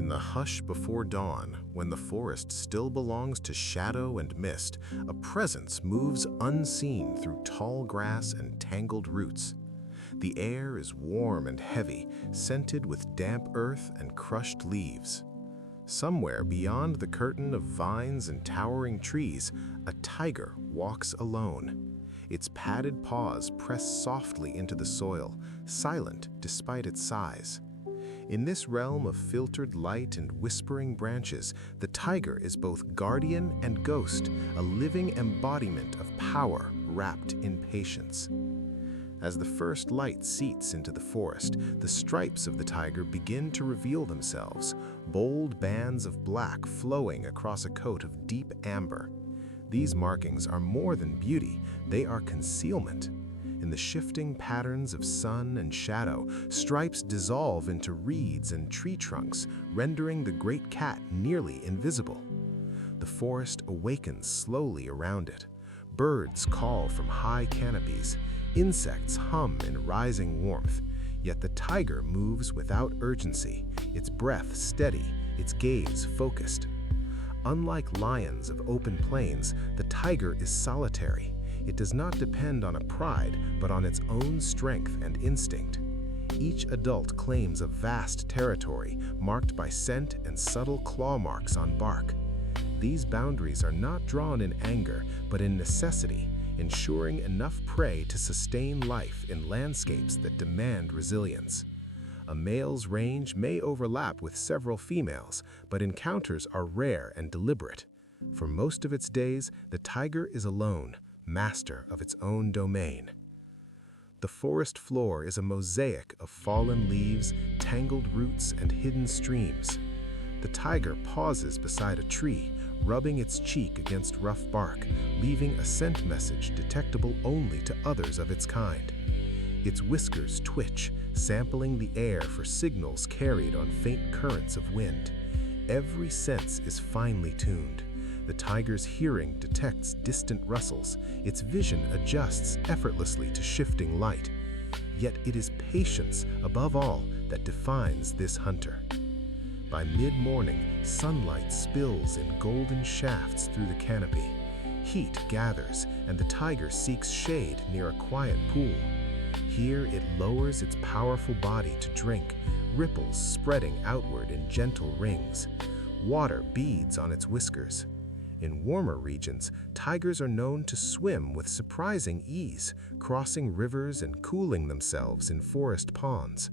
In the hush before dawn, when the forest still belongs to shadow and mist, a presence moves unseen through tall grass and tangled roots. The air is warm and heavy, scented with damp earth and crushed leaves. Somewhere beyond the curtain of vines and towering trees, a tiger walks alone. Its padded paws press softly into the soil, silent despite its size. In this realm of filtered light and whispering branches, the tiger is both guardian and ghost, a living embodiment of power wrapped in patience. As the first light seeps into the forest, the stripes of the tiger begin to reveal themselves, bold bands of black flowing across a coat of deep amber. These markings are more than beauty, they are concealment. In the shifting patterns of sun and shadow, stripes dissolve into reeds and tree trunks, rendering the great cat nearly invisible. The forest awakens slowly around it. Birds call from high canopies. Insects hum in rising warmth. Yet the tiger moves without urgency, its breath steady, its gaze focused. Unlike lions of open plains, the tiger is solitary. It does not depend on a pride, but on its own strength and instinct. Each adult claims a vast territory, marked by scent and subtle claw marks on bark. These boundaries are not drawn in anger, but in necessity, ensuring enough prey to sustain life in landscapes that demand resilience. A male's range may overlap with several females, but encounters are rare and deliberate. For most of its days, the tiger is alone, master of its own domain. The forest floor is a mosaic of fallen leaves, tangled roots, and hidden streams. The tiger pauses beside a tree, rubbing its cheek against rough bark, leaving a scent message detectable only to others of its kind. Its whiskers twitch, sampling the air for signals carried on faint currents of wind. Every sense is finely tuned. The tiger's hearing detects distant rustles, its vision adjusts effortlessly to shifting light. Yet it is patience, above all, that defines this hunter. By mid-morning, sunlight spills in golden shafts through the canopy. Heat gathers, and the tiger seeks shade near a quiet pool. Here it lowers its powerful body to drink, ripples spreading outward in gentle rings. Water beads on its whiskers. In warmer regions, tigers are known to swim with surprising ease, crossing rivers and cooling themselves in forest ponds.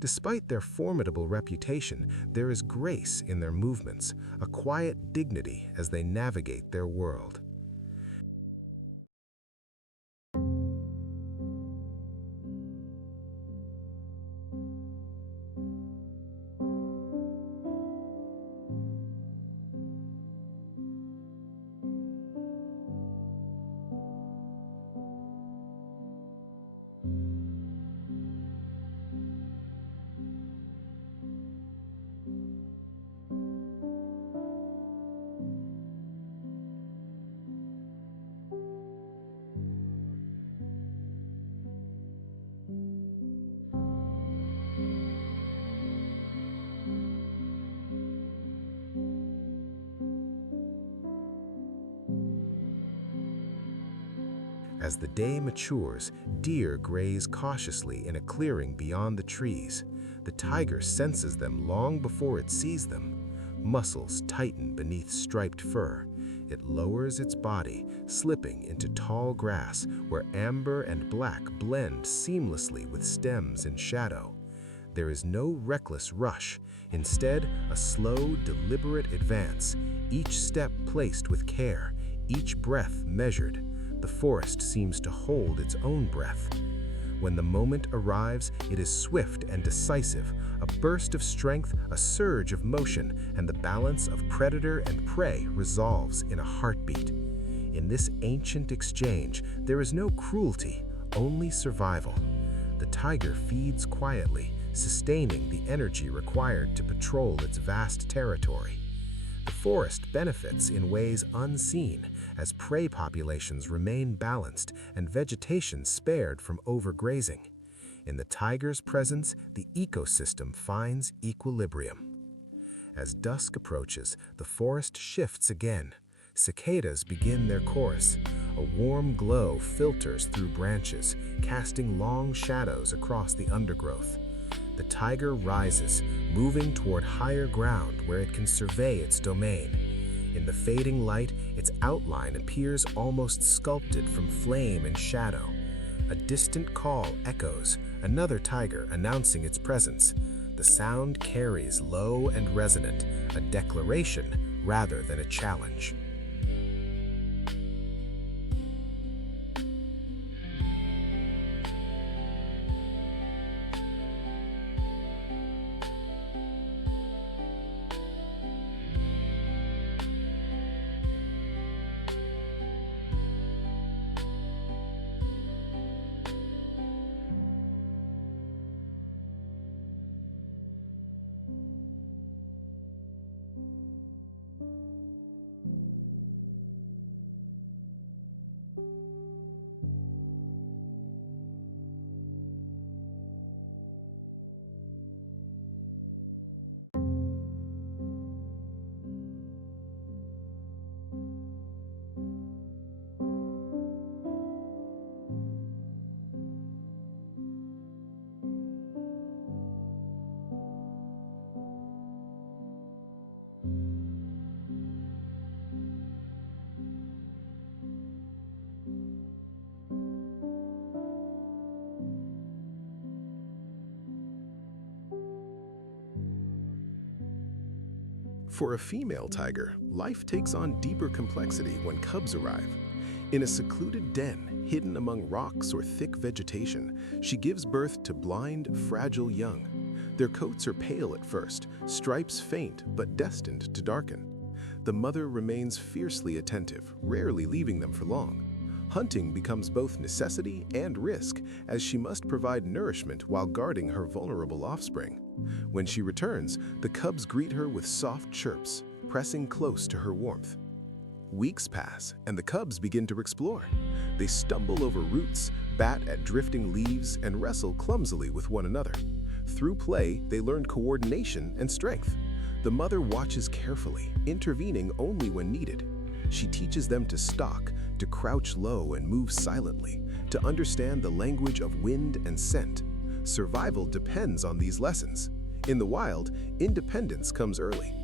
Despite their formidable reputation, there is grace in their movements, a quiet dignity as they navigate their world. As the day matures, deer graze cautiously in a clearing beyond the trees. The tiger senses them long before it sees them. Muscles tighten beneath striped fur. It lowers its body, slipping into tall grass where amber and black blend seamlessly with stems and shadow. There is no reckless rush, instead a slow, deliberate advance, each step placed with care, each breath measured. The forest seems to hold its own breath. When the moment arrives, it is swift and decisive, a burst of strength, a surge of motion, and the balance of predator and prey resolves in a heartbeat. In this ancient exchange, there is no cruelty, only survival. The tiger feeds quietly, sustaining the energy required to patrol its vast territory. The forest benefits in ways unseen as prey populations remain balanced and vegetation spared from overgrazing. In the tiger's presence, the ecosystem finds equilibrium. As dusk approaches, the forest shifts again. Cicadas begin their chorus. A warm glow filters through branches, casting long shadows across the undergrowth. The tiger rises, moving toward higher ground where it can survey its domain. In the fading light, its outline appears almost sculpted from flame and shadow. A distant call echoes, another tiger announcing its presence. The sound carries low and resonant, a declaration rather than a challenge. For a female tiger, life takes on deeper complexity when cubs arrive. In a secluded den, hidden among rocks or thick vegetation, she gives birth to blind, fragile young. Their coats are pale at first, stripes faint but destined to darken. The mother remains fiercely attentive, rarely leaving them for long. Hunting becomes both necessity and risk, as she must provide nourishment while guarding her vulnerable offspring. When she returns, the cubs greet her with soft chirps, pressing close to her warmth. Weeks pass, and the cubs begin to explore. They stumble over roots, bat at drifting leaves, and wrestle clumsily with one another. Through play, they learn coordination and strength. The mother watches carefully, intervening only when needed. She teaches them to stalk, to crouch low and move silently, to understand the language of wind and scent. Survival depends on these lessons. In the wild, independence comes early.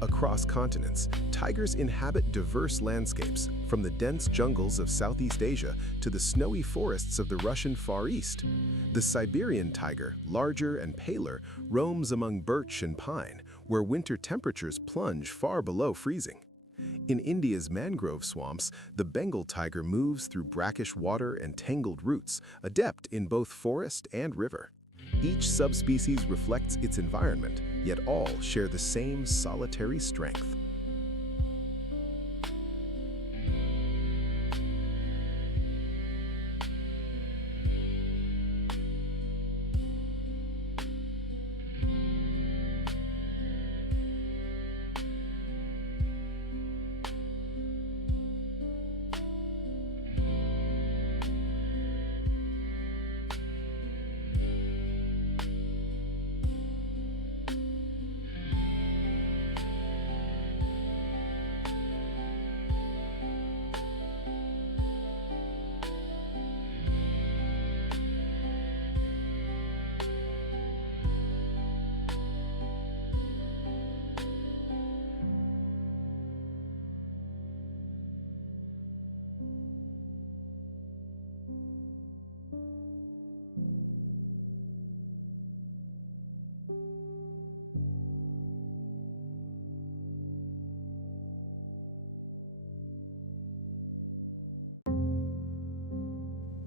Across continents, tigers inhabit diverse landscapes, from the dense jungles of Southeast Asia to the snowy forests of the Russian Far East. The Siberian tiger, larger and paler, roams among birch and pine, where winter temperatures plunge far below freezing. In India's mangrove swamps, the Bengal tiger moves through brackish water and tangled roots, adept in both forest and river. Each subspecies reflects its environment, yet all share the same solitary strength.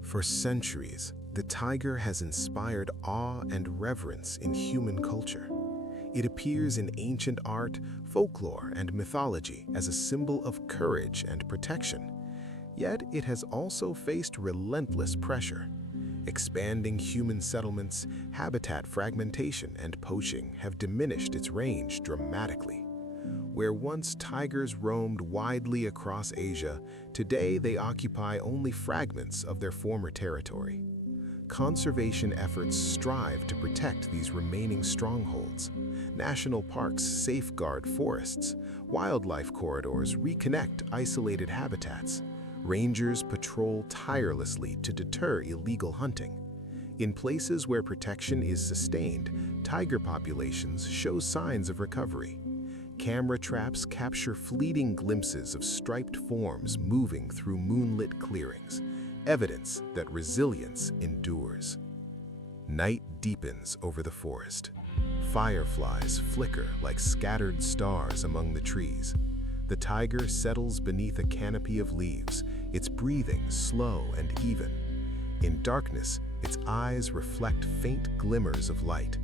For centuries, the tiger has inspired awe and reverence in human culture. It appears in ancient art, folklore, and mythology as a symbol of courage and protection. Yet it has also faced relentless pressure. Expanding human settlements, habitat fragmentation, and poaching have diminished its range dramatically. Where once tigers roamed widely across Asia, today they occupy only fragments of their former territory. Conservation efforts strive to protect these remaining strongholds. National parks safeguard forests. Wildlife corridors reconnect isolated habitats. Rangers patrol tirelessly to deter illegal hunting. In places where protection is sustained, tiger populations show signs of recovery. Camera traps capture fleeting glimpses of striped forms moving through moonlit clearings, evidence that resilience endures. Night deepens over the forest. Fireflies flicker like scattered stars among the trees. The tiger settles beneath a canopy of leaves, its breathing slow and even. In darkness, its eyes reflect faint glimmers of light.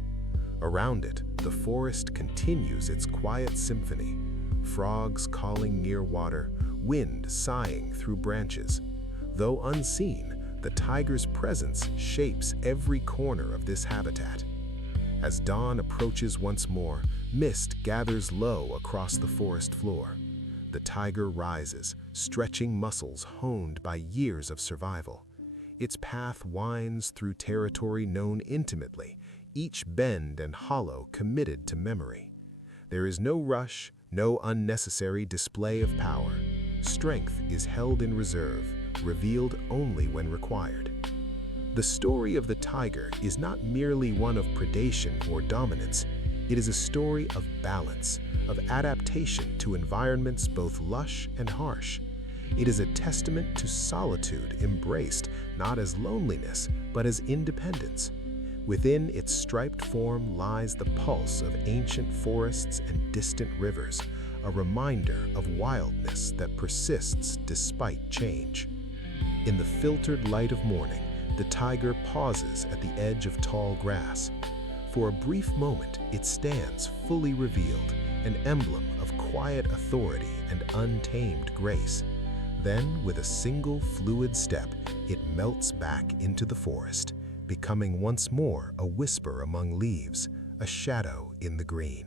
Around it, the forest continues its quiet symphony, frogs calling near water, wind sighing through branches. Though unseen, the tiger's presence shapes every corner of this habitat. As dawn approaches once more, mist gathers low across the forest floor. The tiger rises, stretching muscles honed by years of survival. Its path winds through territory known intimately, each bend and hollow committed to memory. There is no rush, no unnecessary display of power. Strength is held in reserve, revealed only when required. The story of the tiger is not merely one of predation or dominance. It is a story of balance, of adaptation to environments both lush and harsh. It is a testament to solitude embraced not as loneliness, but as independence. Within its striped form lies the pulse of ancient forests and distant rivers, a reminder of wildness that persists despite change. In the filtered light of morning, the tiger pauses at the edge of tall grass. For a brief moment, it stands fully revealed, an emblem of quiet authority and untamed grace. Then, with a single fluid step, it melts back into the forest, becoming once more a whisper among leaves, a shadow in the green.